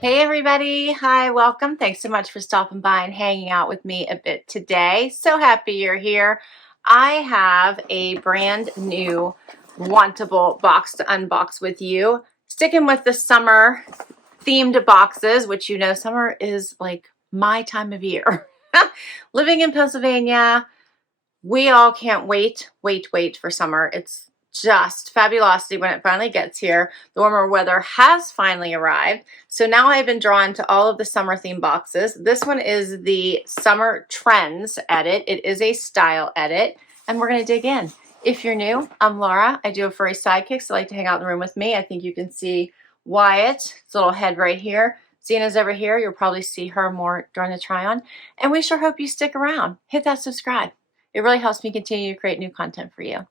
Hey everybody, hi, welcome. Thanks so much for stopping by and hanging out with me a bit today. So happy you're here. I have a brand new Wantable box to unbox with you. Sticking with the summer themed boxes, which you know summer is like my time of year. Living in Pennsylvania, we all can't wait for summer. It's just fabulosity when it finally gets here. The warmer weather has finally arrived. So now I've been drawn to all of the summer theme boxes. This one is the Summer Trends edit. It is a style edit, and we're going to dig in. If you're new, I'm Laura. I do have furry sidekicks that like to hang out in the room with me. I think you can see Wyatt, his little head right here. Zena's over here. You'll probably see her more during the try on. And we sure hope you stick around. Hit that subscribe. It really helps me continue to create new content for you.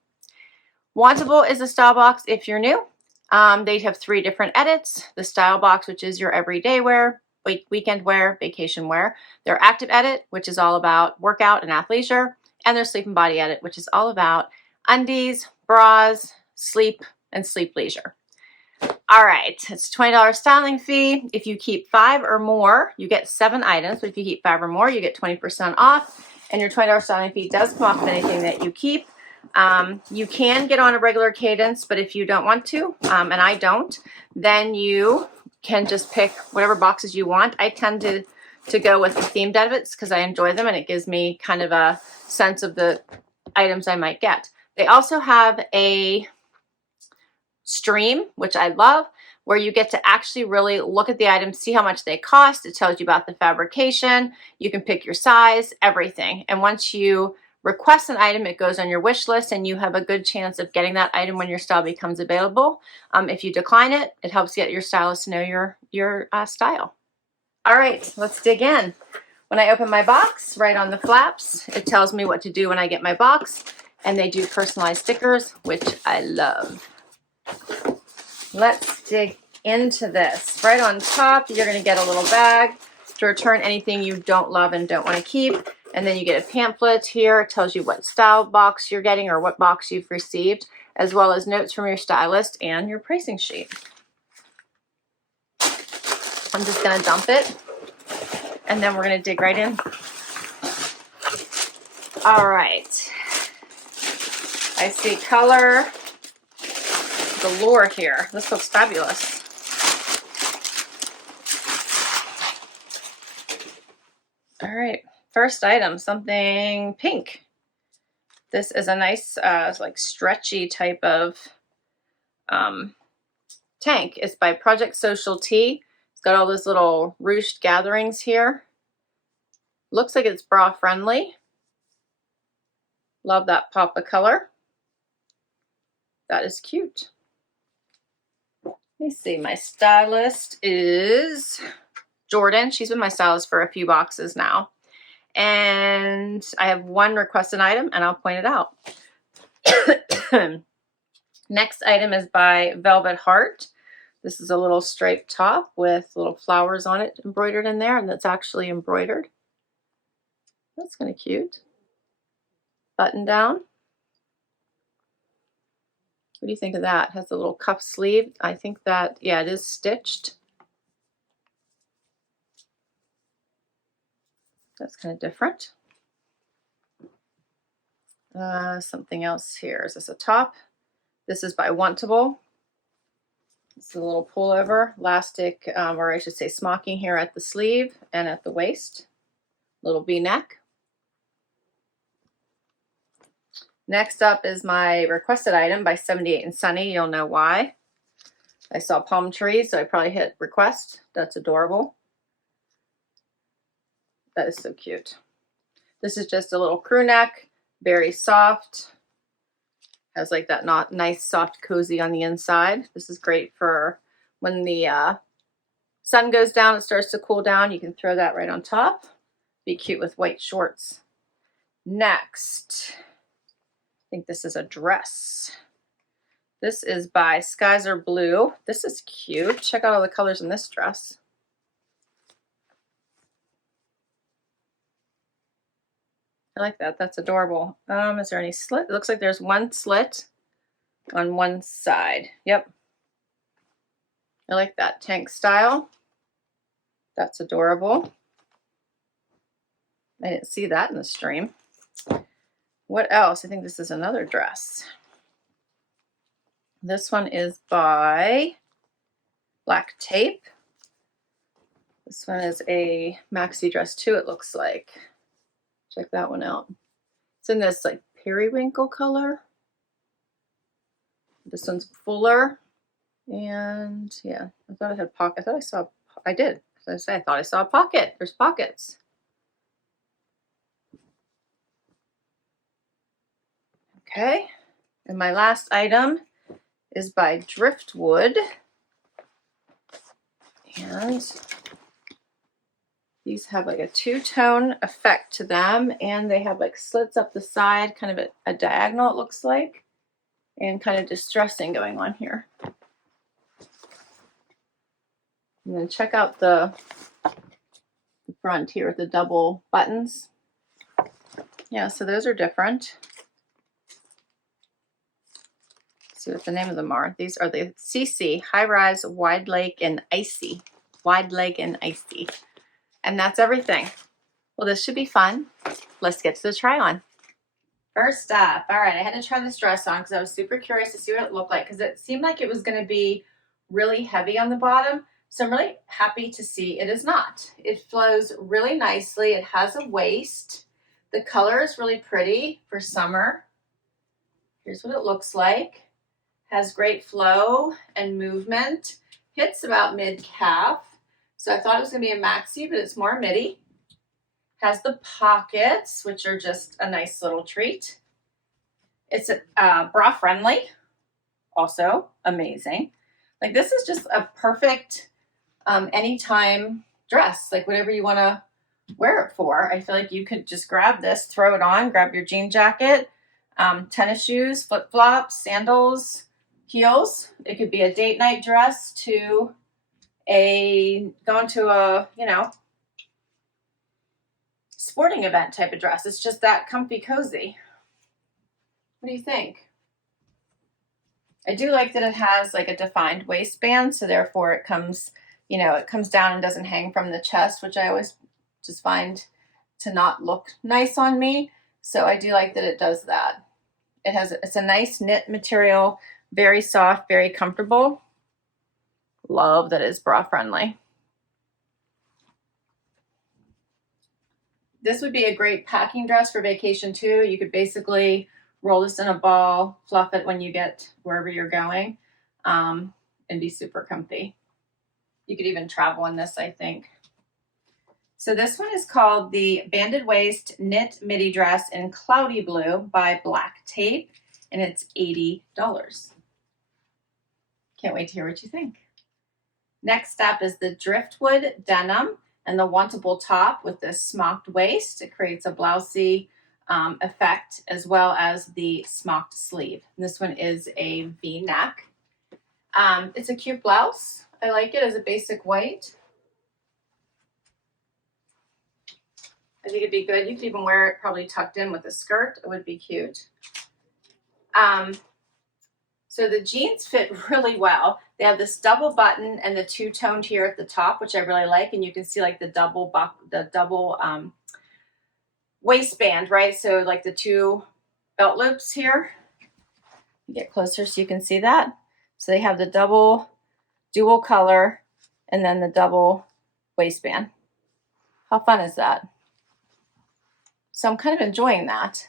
Wantable is a style box if you're new. They have 3 different edits. The style box, which is your everyday wear, weekend wear, vacation wear. Their active edit, which is all about workout and athleisure. And their sleep and body edit, which is all about undies, bras, sleep, and sleep leisure. All right, it's a $20 styling fee. If you keep 5 or more, you get 7 items. But if you keep 5 or more, you get 20% off. And your $20 styling fee does come off of anything that you keep. You can get on a regular cadence, but if you don't want to, and I don't, then you can just pick whatever boxes you want. I tend to go with the themed edits because I enjoy them and it gives me kind of a sense of the items I might get. They also have a stream, which I love, where you get to actually really look at the items, see how much they cost. It tells you about the fabrication. You can pick your size, everything. And once you request an item, it goes on your wish list and you have a good chance of getting that item when your style becomes available. If you decline it, it helps get your stylist to know your style. All right, let's dig in. When I open my box, right on the flaps, it tells me what to do when I get my box, and they do personalized stickers, which I love. Let's dig into this. Right on top, you're going to get a little bag to return anything you don't love and don't want to keep. And then you get a pamphlet here. It tells you what style box you're getting or what box you've received, as well as notes from your stylist and your pricing sheet. I'm just going to dump it, and then we're going to dig right in. All right. I see color galore here. This looks fabulous. All right, first item, something pink. This is a nice, like stretchy type of tank. It's by Project Social Tee. It's got all those little ruched gatherings here. Looks like it's bra friendly. Love that pop of color. That is cute. Let me see, my stylist is Jordan. She's been my stylist for a few boxes now. And I have one requested item and I'll point it out. Next item is by Velvet Heart. This is a little striped top with little flowers on it embroidered in there, and that's actually embroidered. That's kind of cute. Button down. What do you think of that? It has a little cuff sleeve. I think that, yeah, it is stitched. That's kind of different. Something else here. Is this a top? This is by Wantable. It's a little pullover, elastic, or I should say smocking here at the sleeve and at the waist. Little V-neck. Next up is my requested item by 78 and Sunny. You'll know why. I saw palm trees, so I probably hit request. That's adorable. That is so cute. This is just a little crew neck, very soft. Has like that nice soft cozy on the inside. This is great for when the sun goes down, it starts to cool down. You can throw that right on top. Be cute with white shorts. Next, I think this is a dress. This is by Skies Are Blue. This is cute. Check out all the colors in this dress. I like that. That's adorable. Is there any slit? It looks like there's one slit on one side. Yep. I like that tank style. That's adorable. I didn't see that in the stream. What else? I think this is another dress. This one is by Black Tape. This one is a maxi dress too, it looks like. Check that one out. It's in this like periwinkle color. This one's fuller. And yeah, I thought it had pockets. I thought I saw, I did. As I thought I saw a pocket. There's pockets. Okay. And my last item is by Driftwood. And these have like a two-tone effect to them, and they have like slits up the side, kind of a diagonal it looks like, and kind of distressing going on here. And then check out the front here with the double buttons. Yeah, so those are different. Let's see what the name of them are. These are the Cece High Rise Wide Leg and Icy. Wide Leg and Icy. And that's everything. Well, this should be fun. Let's get to the try on. First up, all right, I had to try this dress on because I was super curious to see what it looked like, because it seemed like it was going to be really heavy on the bottom. So I'm really happy to see it is not. It flows really nicely. It has a waist. The color is really pretty for summer. Here's what it looks like. Has great flow and movement. Hits about mid-calf. So I thought it was going to be a maxi, but it's more midi. Has the pockets, which are just a nice little treat. It's bra friendly. Also amazing. Like, this is just a perfect anytime dress. Like, whatever you want to wear it for. I feel like you could just grab this, throw it on, grab your jean jacket, tennis shoes, flip-flops, sandals, heels. It could be a date night dress to going to a, you know, sporting event type of dress. It's just that comfy cozy. What do you think? I do like that it has like a defined waistband, so therefore it comes, you know, it comes down and doesn't hang from the chest, which I always just find to not look nice on me. So I do like that it does that. It's a nice knit material, very soft, very comfortable. Love that it's bra friendly. This would be a great packing dress for vacation too. You could basically roll this in a ball, fluff it when you get wherever you're going, and be super comfy. You could even travel in this, I think. So this one is called the Banded Waist Knit Midi Dress in Cloudy Blue by Black Tape, and it's $80. Can't wait to hear what you think. Next up is the Driftwood Denim and the Wantable top with this smocked waist. It creates a blousey effect, as well as the smocked sleeve. And this one is a V-neck. It's a cute blouse. I like it as a basic white. I think it'd be good. You could even wear it probably tucked in with a skirt. It would be cute. So the jeans fit really well. They have this double button and the two-toned here at the top, which I really like. And you can see like the double waistband, right? So like the two belt loops here. Get closer so you can see that. So they have the dual color and then the double waistband. How fun is that? So I'm kind of enjoying that.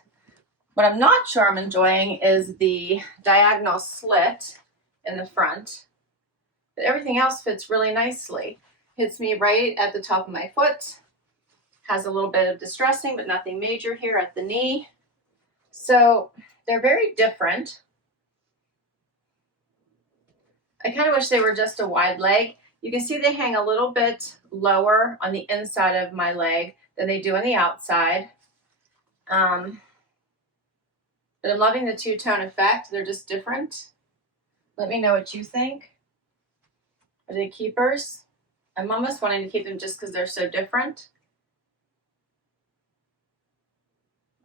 What I'm not sure I'm enjoying is the diagonal slit in the front, but everything else fits really nicely. Hits me right at the top of my foot. Has a little bit of distressing, but nothing major here at the knee. So they're very different. I kind of wish they were just a wide leg. You can see they hang a little bit lower on the inside of my leg than they do on the outside. But I'm loving the two-tone effect. They're just different. Let me know what you think. Are they keepers? I'm almost wanting to keep them just because they're so different.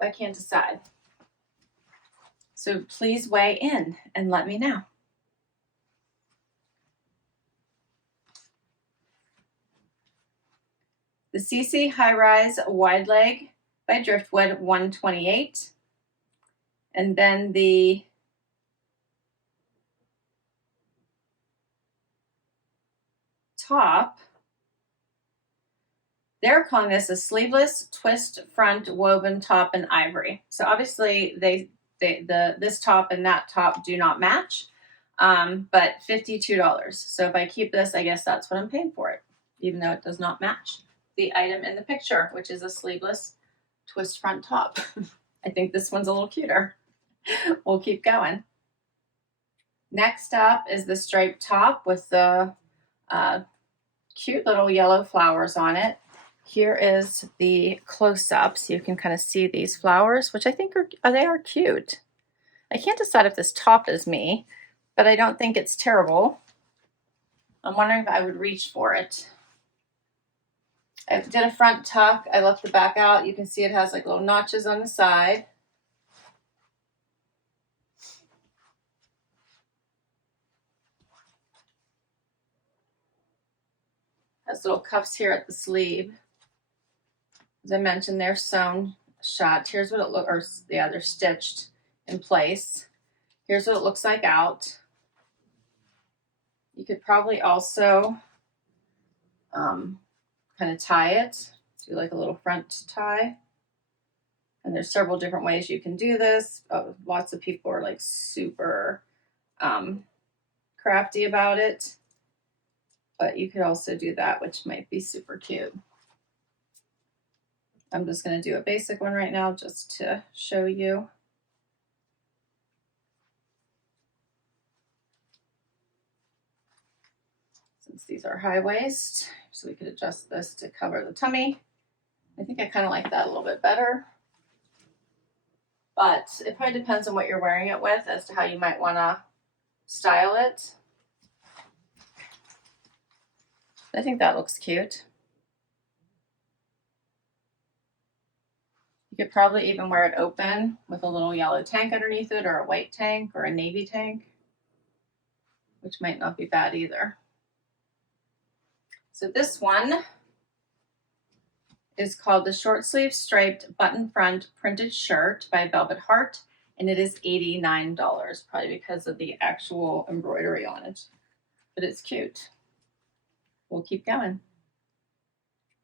I can't decide. So please weigh in and let me know. The Cece High Rise Wide Leg by Driftwood, $128. And then the top, they're calling this a sleeveless twist front woven top in ivory. So obviously this top and that top do not match, but $52. So if I keep this, I guess that's what I'm paying for it, even though it does not match the item in the picture, which is a sleeveless twist front top. I think this one's a little cuter. We'll keep going. Next up is the striped top with the cute little yellow flowers on it. Here is the close-up, so you can kind of see these flowers, which I think are cute. I can't decide if this top is me, but I don't think it's terrible. I'm wondering if I would reach for it. I did a front tuck. I left the back out. You can see it has like little notches on the side. Has little cuffs here at the sleeve. As I mentioned, they're sewn shut. Here's what it looks, or yeah, they're stitched in place. Here's what it looks like out. You could probably also kind of tie it, do like a little front tie. And there's several different ways you can do this. Lots of people are like super crafty about it, but you could also do that, which might be super cute. I'm just going to do a basic one right now just to show you. Since these are high waist, so we could adjust this to cover the tummy. I think I kind of like that a little bit better. But it probably depends on what you're wearing it with as to how you might want to style it. I think that looks cute. You could probably even wear it open with a little yellow tank underneath it, or a white tank, or a navy tank, which might not be bad either. So this one is called the short sleeve striped button front printed shirt by Velvet Heart, and it is $89, probably because of the actual embroidery on it, but it's cute. We'll keep going.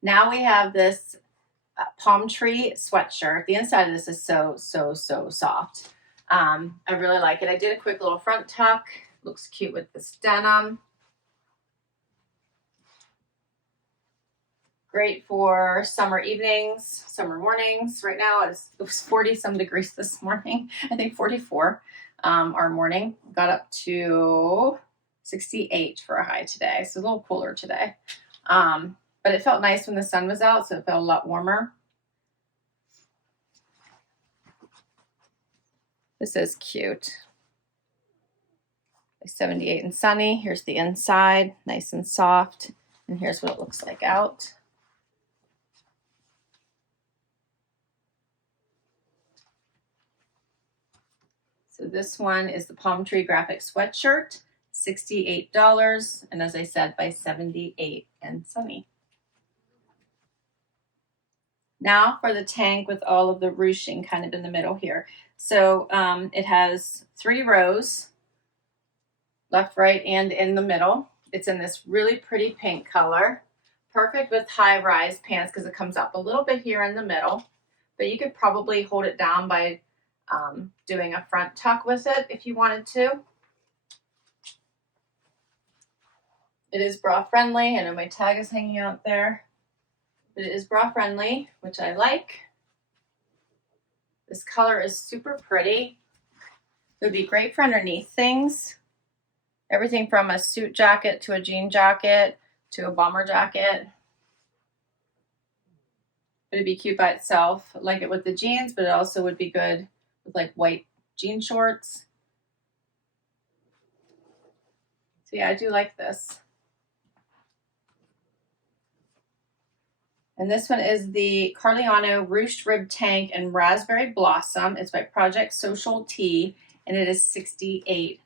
Now we have this palm tree sweatshirt. The inside of this is so soft. I really like it. I did a quick little front tuck. Looks cute with this denim. Great for summer evenings, summer mornings. Right now it was 40 some degrees this morning. I think 44 our morning. Got up to 68 for a high today. So a little cooler today. But it felt nice when the sun was out, so it felt a lot warmer. This is cute. 78 and sunny. Here's the inside, nice and soft. And here's what it looks like out. So this one is the Palm Tree Graphic Sweatshirt, $68. And as I said, by 78 and sunny. Now for the tank with all of the ruching kind of in the middle here. So it has 3 rows, left, right, and in the middle. It's in this really pretty pink color. Perfect with high-rise pants because it comes up a little bit here in the middle. But you could probably hold it down by doing a front tuck with it if you wanted to. It is bra friendly. I know my tag is hanging out there. But it is bra friendly, which I like. This color is super pretty. It would be great for underneath things. Everything from a suit jacket to a jean jacket to a bomber jacket. It'd be cute by itself. I like it with the jeans, but it also would be good with like white jean shorts. So yeah, I do like this. And this one is the Carliano Ruched Rib Tank and Raspberry Blossom. It's by Project Social Tea, and it is $68.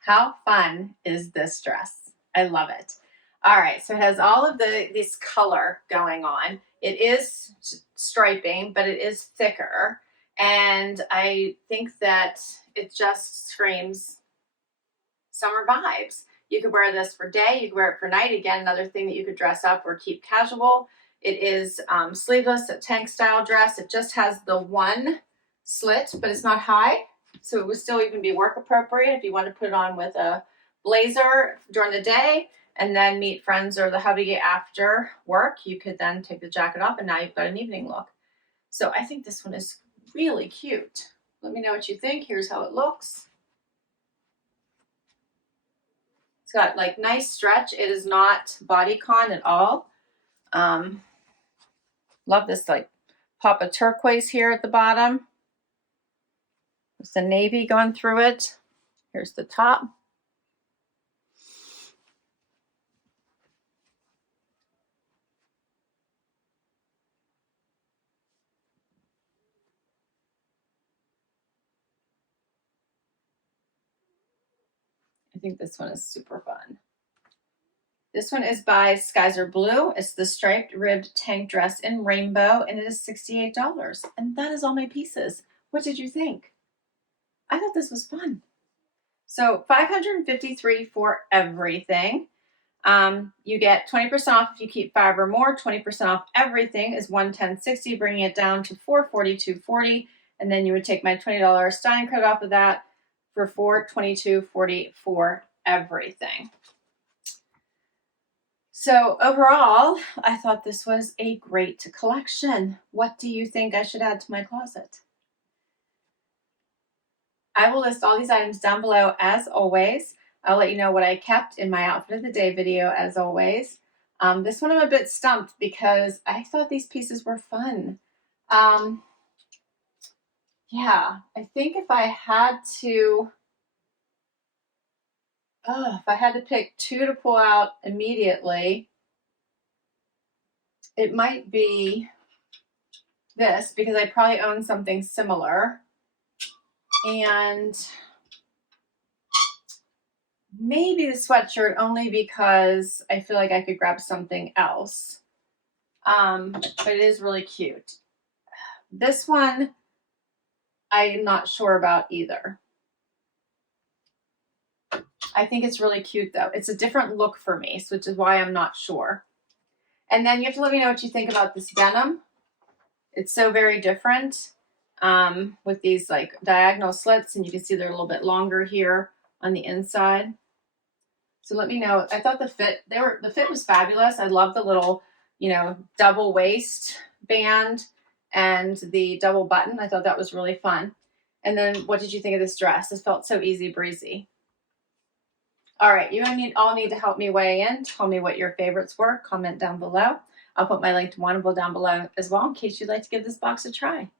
How fun is this dress? I love it. All right, so it has all of this color going on. It is striping, but it is thicker. And I think that it just screams summer vibes. You could wear this for day, you could wear it for night. Again, another thing that you could dress up or keep casual. It is sleeveless, a tank style dress. It just has the one slit, but it's not high. So it would still even be work appropriate if you want to put it on with a blazer during the day and then meet friends or the hubby after work. You could then take the jacket off and now you've got an evening look. So I think this one is really cute. Let me know what you think. Here's how it looks. It's got like nice stretch. It is not bodycon at all. Love this like pop of turquoise here at the bottom. There's the navy going through it. Here's the top. I think this one is super fun. This one is by Skies Are Blue. It's the striped ribbed tank dress in rainbow, and it is $68. And that is all my pieces. What did you think? I thought this was fun. So $553 for everything. You get 20% off if you keep 5 or more. 20% off everything is $110.60, bringing it down to $442.40. And then you would take my $20 styling credit off of that for $422.40 for everything. So overall, I thought this was a great collection. What do you think I should add to my closet? I will list all these items down below as always. I'll let you know what I kept in my outfit of the day video as always. This one I'm a bit stumped because I thought these pieces were fun. Yeah, I think if I had to pick 2 to pull out immediately, it might be this because I probably own something similar. And maybe the sweatshirt only because I feel like I could grab something else. But it is really cute. This one, I'm not sure about either. I think it's really cute though. It's a different look for me, so which is why I'm not sure. And then you have to let me know what you think about this denim. It's so very different with these like diagonal slits, and you can see they're a little bit longer here on the inside. So let me know. I thought the fit was fabulous. I love the little, double waist band and the double button. I thought that was really fun. And then what did you think of this dress? It felt so easy breezy. All right, you all need to help me weigh in. Tell me what your favorites were. Comment down below. I'll put my link to Wantable down below as well in case you'd like to give this box a try.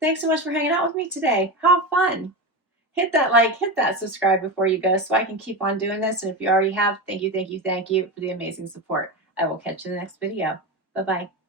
Thanks so much for hanging out with me today. How fun. Hit that like, hit that subscribe before you go so I can keep on doing this. And if you already have, thank you for the amazing support. I will catch you in the next video. Bye-bye.